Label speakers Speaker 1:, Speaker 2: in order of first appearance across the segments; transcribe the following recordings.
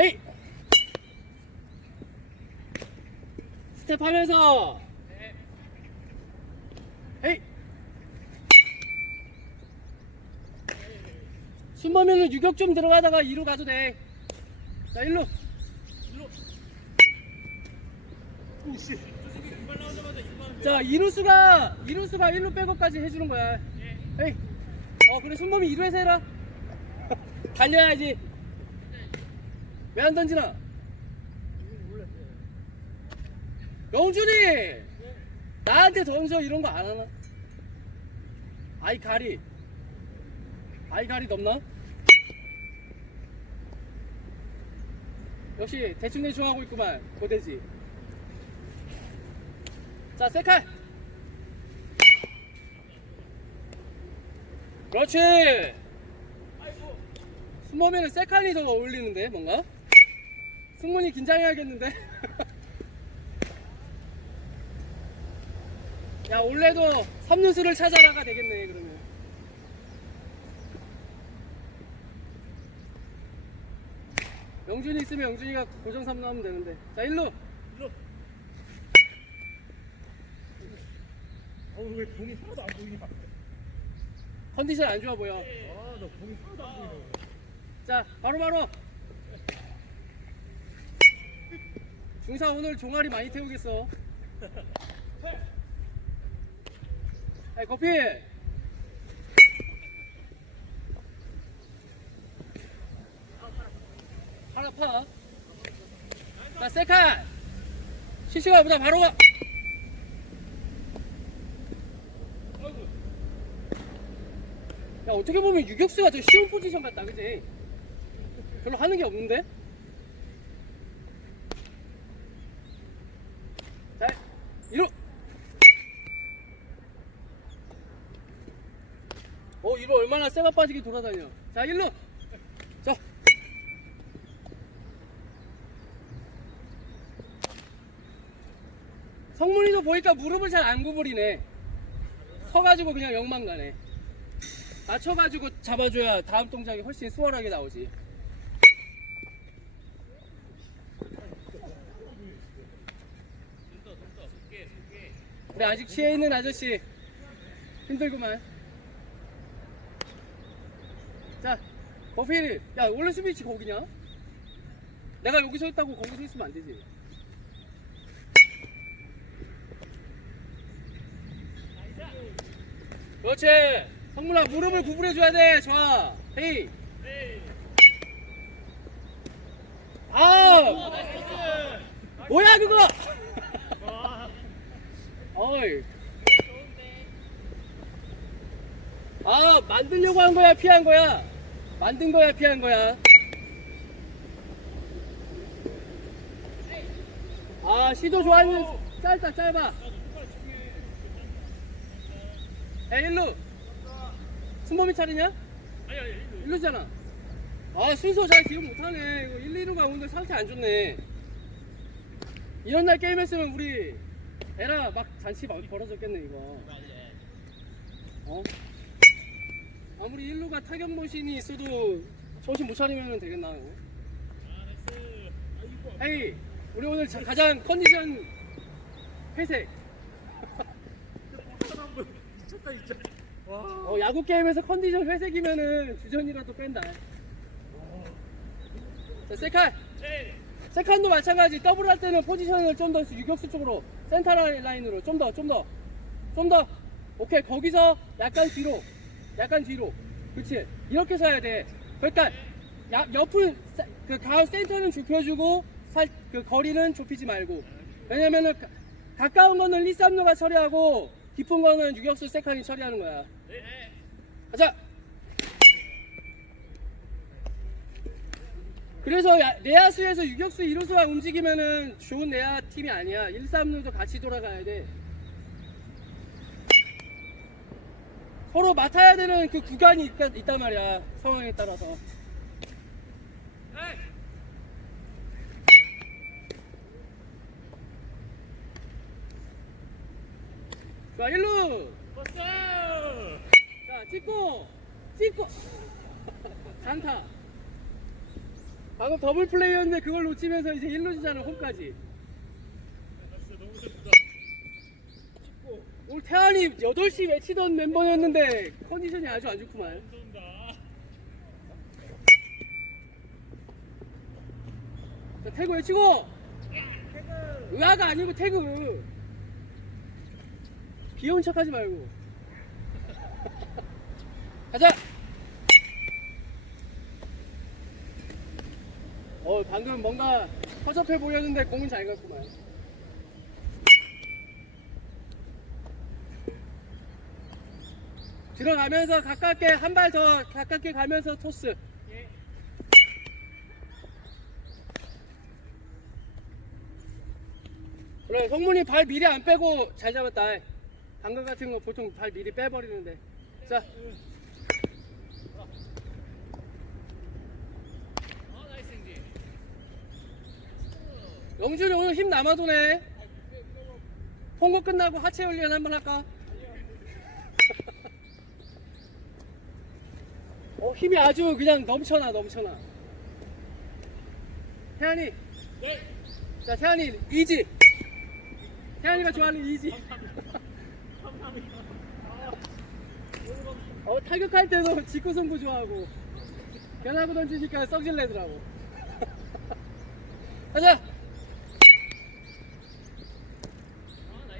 Speaker 1: 헤이! 스텝 하면서! 헤이! 숨으면 유격 좀 들어가다가 2루 가도 돼. 자, 1루. 자, 2루수가, 2루수가 1루 백업까지 해주는 거야. 헤이. 어, 그래, 손몸이 2루에서 해라. 달려야지. 왜 안 던지나? 영준이! 나한테 던져 이런 거 안 하나? 아이 가리. 아이 가리 넘나? 역시 대충대충 하고 있구만. 고대지. 자, 세칼! 그렇지! 숨으면 세칼이 더 어울리는데, 뭔가? 승문이 긴장해야겠는데? 야, 원래도 3루수를 찾아라가 되겠네, 그러면. 영준이 있으면 영준이가 고정 3루 하면 되는데. 자, 1루!
Speaker 2: 어우 왜 공이 하나도 안 보이냐
Speaker 1: 컨디션 안 좋아 보여.
Speaker 2: 아나 공이 하나도 안 보이네
Speaker 1: 자, 바로바로. 중사 오늘 종아리 많이 태우겠어. 아이, 커피! 팔 아파. 자, 세칸! 시시가 보다 바로 가! 야, 어떻게 보면 유격수가 더 쉬운 포지션 같다, 그지? 별로 하는 게 없는데? 자, 이루! 어, 이루 얼마나 쇠가 빠지게 돌아다녀. 자, 일루! 자. 성문이도 보니까 무릎을 잘 안 구부리네. 서가지고 그냥 영만 가네. 맞춰가지고 잡아줘야 다음 동작이 훨씬 수월하게 나오지. 우리 아직 취해 있는 아저씨 힘들구만. 자, 버필, 야 원래 수비치 거기냐? 내가 여기 서 있다고 거기 서 있으면 안 되지. 그렇지. 성문아 무릎을 구부려 줘야 돼. 좋아. 헤이. 아. 뭐야 그거? 어이. 아 만들려고 한 거야 피한 거야? 만든 거야 피한 거야? 아 시도 좋아하는 짧다 짧아. 야 일루. 순범이 차리냐?
Speaker 2: 아니 아니
Speaker 1: 일루잖아. 아 순서 잘 기억 못하네. 이거 1, 2루가 오늘 상태 안 좋네. 이런 날 게임 했으면 우리 에라 막 잔치 막 벌어졌겠네 이거. 어? 아무리 1루가 타격 머신이 있어도 정신 못 차리면 되겠나 이거? 헤이 우리 오늘 자- 가장 컨디션 회색.
Speaker 2: 미쳤다 진짜 와
Speaker 1: 어, 야구 게임에서 컨디션 회색이면은 주전이라도 뺀다. 자, 세칼. 세칸도 마찬가지. 더블 할 때는 포지션을 좀 더 유격수 쪽으로 센터 라인으로 좀 더, 좀 더, 좀 더. 오케이 거기서 약간 뒤로, 약간 뒤로. 그렇지. 이렇게 서야 돼. 그러니까 야, 옆을 세- 그 가운 센터는 좁혀주고 살, 그 거리는 좁히지 말고. 왜냐면은 가, 가까운 거는 리삼루가 처리하고 깊은 거는 유격수 세칸이 처리하는 거야. 가자. 그래서 야- 내야수에서 유격수 이루수가 움직이면은 좋은 내야 팀이 아니야. 1, 3루도 같이 돌아가야 돼. 서로 맡아야 되는 그 구간이 있, 있단 말이야 상황에 따라서. 자 1루!
Speaker 2: 버스!
Speaker 1: 자 찍고 찍고. 장타. 방금 더블 플레이였는데 그걸 놓치면서 이제 1루 주자는 홈까지
Speaker 2: 진짜 너무 슬프다. 찍고
Speaker 1: 오늘 태환이 8시 외치던 멤버였는데 컨디션이 아주 안 좋구만. 자 태그 외치고. 의아가 아니고 태그. 귀여운 척 하지 말고. 가자. 어 방금 뭔가 허접해 보였는데 공은 잘 갔구만 들어가면서 가깝게 한 발 더 가깝게 가면서 토스. 그래 성문이 발 미리 안 빼고 잘 잡았다. 방금 같은 거 보통 발 미리 빼버리는데. 자. 영준이 오늘 힘 남아도네. 홍보 끝나고 하체 훈련 한번 할까? 어 힘이 아주 그냥 넘쳐나 넘쳐나. 태환이.
Speaker 2: 네.
Speaker 1: 자 태환이 이지. 태환이가 좋아하는 이지. 어 타격할 때도 직구 승부 좋아하고 변하고 던지니까 썩질 내더라고. 가자.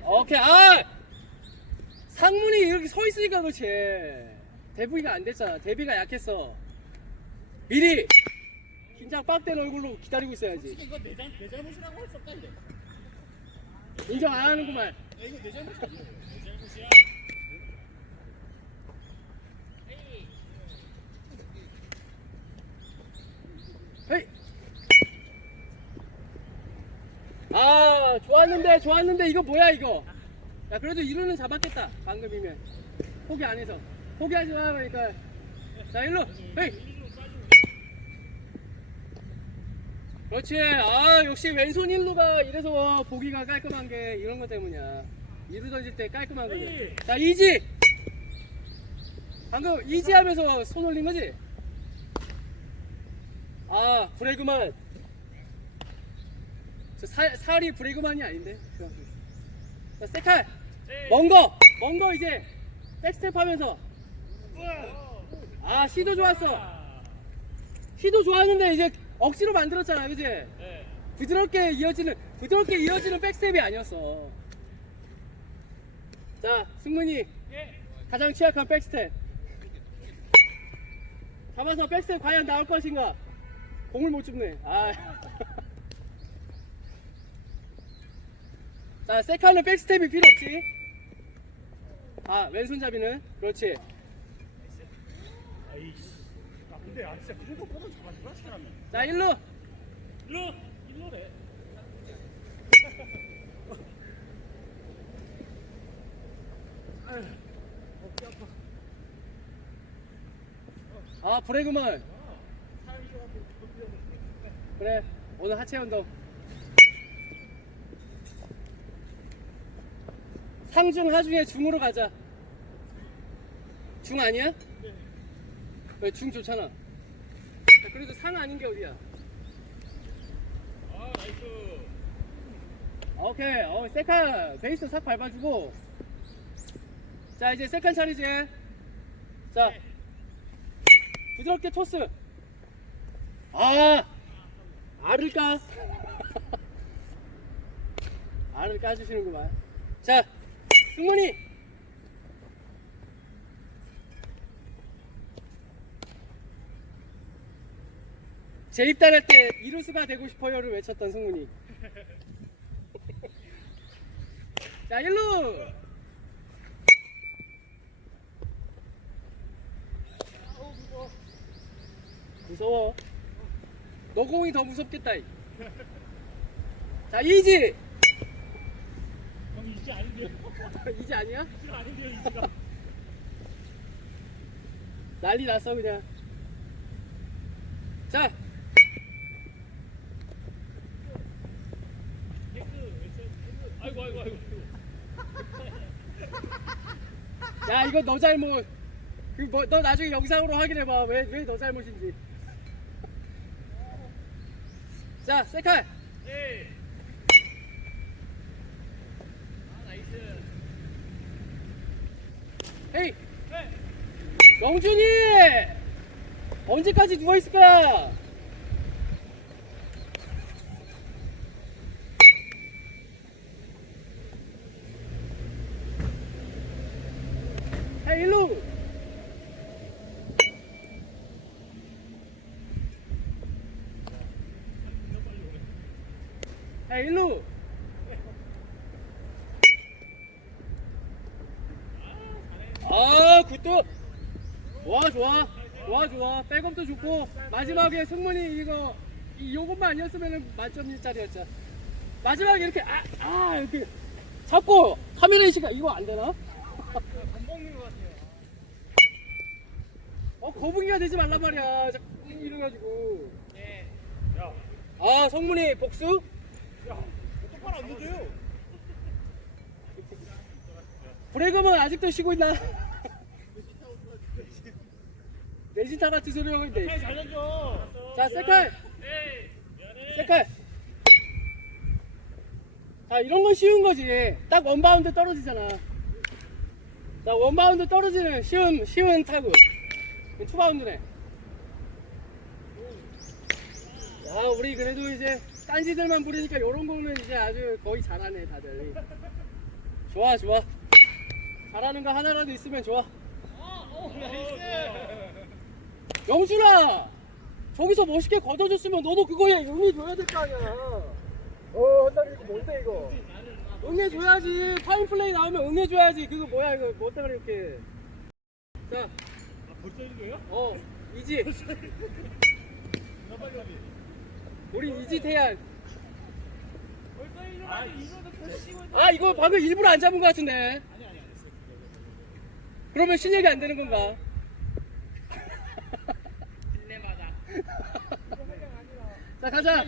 Speaker 1: 오케이 아! 상문이 이렇게 서 있으니까 그렇지 데뷔가 안 됐잖아. 데뷔가 약했어. 미리 긴장 빡된 얼굴로 기다리고 있어야지.
Speaker 2: 이거 내, 잘, 내 잘못이라고 할 수 없다, 이제.
Speaker 1: 인정 안 하는구만.
Speaker 2: 야, 이거 내 잘못이야. 내 잘못이야.
Speaker 1: 헤이. 아 좋았는데 좋았는데 이거 뭐야 이거? 야 그래도 이루는 잡았겠다 방금이면. 포기 안 해서 포기하지 마 그러니까. 자 일로. 헤이. 그렇지. 아 역시 왼손 일루가 이래서 보기가 깔끔한 게 이런 것 때문이야. 이루 던질 때 깔끔한 거지. 자 이지. 방금 이지 하면서 손 올린 거지? 아 브레이크만. 저 살, 살이 브레이크만이 아닌데? 자 세칼. 먼거. 먼 거 이제 백스텝 하면서 아 시도 좋았어. 시도 좋았는데 이제 억지로 만들었잖아 그지?
Speaker 2: 네.
Speaker 1: 부드럽게 이어지는 부드럽게 이어지는 백스텝이 아니었어. 자 승문이.
Speaker 2: 예.
Speaker 1: 가장 취약한 백스텝. 잡아서 백스텝 과연 나올 것인가? 공을 못 줍네. 아. 자 세카는 백스텝이 필요 없지. 아 왼손잡이는? 그렇지
Speaker 2: 아, 근데, 아, 진짜 거 보면 잘하더라, 사람이.
Speaker 1: 자 일루
Speaker 2: 일로! 일로래. 아휴, 어깨 아파.
Speaker 1: 아 브레그만. 그래 오늘 하체 운동 상중 하중에 중으로 가자 중 아니야?
Speaker 2: 네.
Speaker 1: 왜중 좋잖아. 야, 그래도 상 아닌 게 어디야?
Speaker 2: 아, 나이스.
Speaker 1: 오케이. 어 세카 베이스 싹 밟아주고. 자 이제 세컨 차례지. 자. 부드럽게 토스. 아! 알을 까? 알을 까주시는구만. 자 승문이 재입단할 때 이루수가 되고 싶어요를 외쳤던 승문이 자 일루 무서워 너 공이 더 무섭겠다 이. 자 이지
Speaker 2: 형, 이제 아닌데요?
Speaker 1: 이지 아니야?
Speaker 2: 이제 아닌데요, 이제가.
Speaker 1: 난리 났어 그냥 자
Speaker 2: 아이고 아이고 아이고.
Speaker 1: 야 이거 너 잘못 그뭐 너 나중에 영상으로 확인해 봐 왜 왜 너 잘못인지 자 세칼
Speaker 2: 네. 아 나이스.
Speaker 1: 헤이
Speaker 2: 네.
Speaker 1: 영준이 언제까지 누워 있을까 자 일로 자 일로 아 굿도 와 좋아 좋아 좋아 백업도 좋고 마지막에 승문이 이거 이 요것만 아니었으면 만점짜리였죠 마지막에 이렇게 아, 아 이렇게 잡고 카메라 이시가 이거 안 되나?
Speaker 2: 밥 먹는 것 같아요.
Speaker 1: 어 거북이가 되지 말란 말이야 자꾸 이래가지고
Speaker 2: 네. 야.
Speaker 1: 아 성문이 복수?
Speaker 2: 야. 똑바로 안 던져요.
Speaker 1: 브레그만 아직도 쉬고 있나? 레지타 같은 소리 하고 있네
Speaker 2: 잘 던져.
Speaker 1: 자 세칼
Speaker 2: 네.
Speaker 1: 색깔. 자, 이런 건 쉬운 거지. 딱 원바운드 떨어지잖아. 자, 원바운드 떨어지는 쉬운, 쉬운 타구. 투바운드네. 야, 우리 그래도 이제 딴지들만 부리니까 이런 거는 이제 아주 거의 잘하네, 다들. 좋아, 좋아. 잘하는 거 하나라도 있으면 좋아.
Speaker 2: 어.
Speaker 1: 영준아! 저기서 멋있게 걷어줬으면 너도 그거에 응해줘야 될 거 아니야. 어, 한다리 이거 뭔데 이거? 응해줘야지. 파인 플레이 나오면 응해줘야지. 그거 뭐야 이거 뭐 때문에 이렇게. 자,
Speaker 2: 아, 벌써 이는 거예요?
Speaker 1: 어, 이지.
Speaker 2: 나 빨리 가비.
Speaker 1: 우리 이지 태양.
Speaker 2: 벌써 이는 거 아니 이거는 벌써 이거.
Speaker 1: 아, 이거 방금 일부러 안 잡은 거 같은데. 그러면 실력이 안 되는 건가?
Speaker 2: 딜레마다.
Speaker 1: 자, 가자.